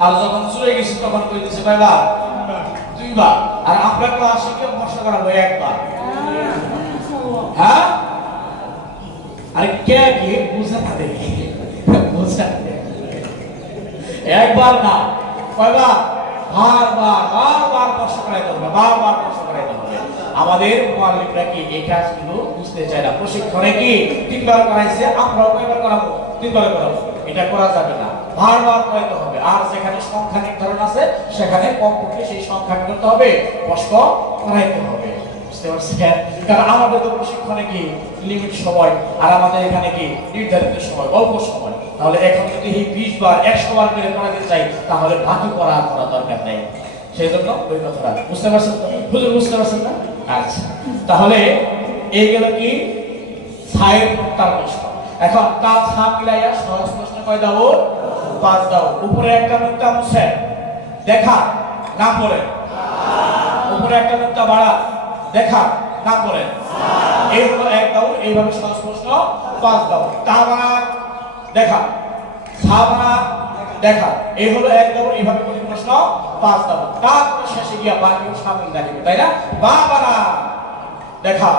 আর যখন চলে গেছি তখন কই দিছে কয়বার? দুইবার। আর আমরা ক্লাসে কি মশলা করাবো একবার? হ্যাঁ, আরে কে কি বুঝা থাকে বুঝা একবার না কয়বার? বারবার বারবার কষ্ট করাইতে হবে, বারবার কষ্ট করাইতে হবে। আমাদের মুআল্লিমরা কি এই কাজগুলো বুঝতে চায় না। প্রশিক্ষণে কি তিনবার করাইছে, আমরাও কয়বার করাবো? তিনবার করাবো। এটা করা যাবে না, বারবার করাইতে হবে। আর যেখানে সংখ্যা নির্ধারণ আছে সেখানে কমপক্ষে সেই সংখ্যা কি করতে হবে? কষ্ট করাইতে হবে। বুঝতে পারছেন? কারণ আমাদের তো প্রশিক্ষণে কি লিমিট সময়, আর আমাদের এখানে কি নির্ধারিত সময়, অল্প সময়। তাহলে এখন যদি এই 20 বার 100 বার করে করাতে চাই তাহলে বাকি করা দরকার নেই। সেই জন্য ওই কথাটা বুঝতে পারছেন তো? হুজুর বুঝতে পারছেন না? আচ্ছা, তাহলে এই গেল কি ছায়ের প্রত্যার প্রশ্ন। এখন তা ছা মিলাইয়া সহজ প্রশ্ন কয় দাও? 5 দাও। উপরে একটা নুক্তা মুছে দেখা নাম বলে, উপরে একটা নুক্তা বাড়া দেখা নাম বলে, এই হলো 1 দাও। এইভাবে সহজ প্রশ্ন 5 দাও। তা বাড়া দেখা, ছা বাড়া দেখা, এই হলো 1 দাও। এইভাবে করে প্রশ্ন 5 দাও। তারপরে শেষে গিয়া বাকিও সামনে দেখাবে, তাই না? বা বাড়া দেখা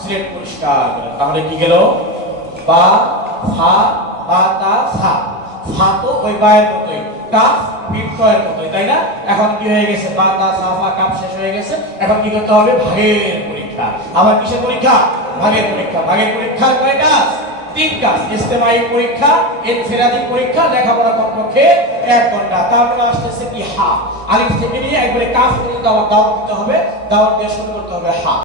সিলেট পরিষ্কার। তাহলে কি গেল? বা ফা বা তা সা। ফা তো ওই বায়ের মতোই, কাফ বিক্রয়ের মতোই, তাই না? এখন কি হয়ে গেছে? বা তা সা ফা কাফ শেষ হয়ে গেছে। এখন কি করতে হবে? ভাগের পরীক্ষা। আবার কিসের পরীক্ষা? ভাগের পরীক্ষা। ভাগের পরীক্ষার কয় কাজ? 3 কাজ। ইস্তেমায়ী পরীক্ষা, ইনফিরাদি পরীক্ষা, লেখাপড়া কমপক্ষে 1 ঘন্টা। তারপরে আসতেছে কি হা। আলিফ থেকে নিয়ে একবারে কাফ পর্যন্ত দাওয়াত দিতে হবে। দাওয়াত দিয়ে শুরু করতে হবে হা।